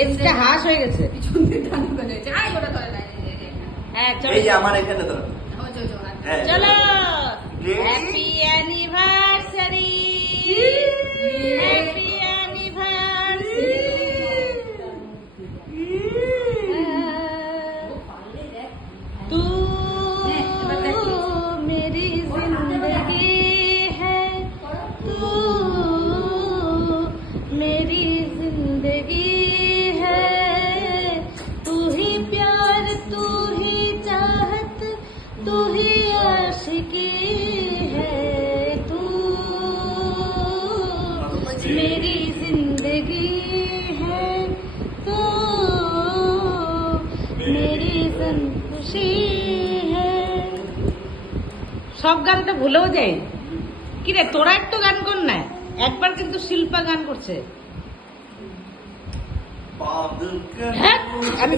এজটা হাস হয়ে গেছে। পিছন দিয়ে টান করে হয়েছে। আই ওটা ধরে নাই। হ্যাঁ চলো। এই যে আমার এখানে ধরো। হ্যাঁ, চলো। Ready? Happy anniversary. Happy anniversary. तू मेरी जिंदगी है, तू मेरी जिंदगी है, तू ही प्यार, तू ही चाहत, तू ही आशिकी है, तू मेरी जिंदगी है, तू मेरी खुशी है। সব গান তো ভুলেও যাই। কিরে তোরা একটু গান কর না। একবার কিন্তু শিল্পা গান করছে। হ্যাঁ, আমি